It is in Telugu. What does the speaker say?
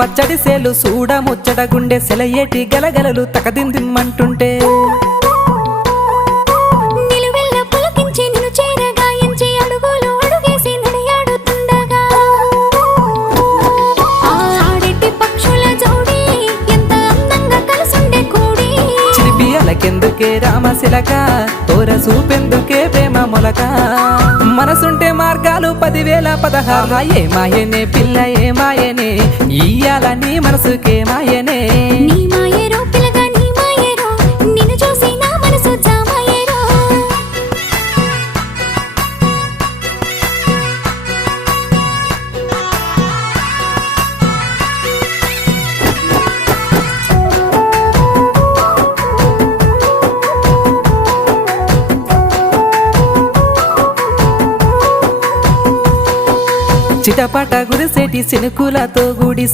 పచ్చడి సేలు సూడ ముచ్చట గుండె సెలయేటి గలగలలు తకదిందిమ్మంటుంటే నిలువెల్ల పులకించి నిన్ను చేరగాయించి అడుగులు అడుగేసి నడియాడుతుండగా ఆడెట్టి పక్షుల జోడి ఎంత అందంగా కలుసుండే కూడి చిలిపియలకెందుకే రామశిలక తోర సూపెందుకే ప్రేమ మొలక మనసుంటే మార్గాలు 10,016 ఏమాయనే పిల్ల ఏమాయనే ఇయ్యాల నీ మనసుకే మాయనే నీ మాయేరో పిల్లగా నీ మాయేరో నిన్ను చూసి నా మనసు జామాయేరో చిటపట గురిసేటి సినుకులతో గుడి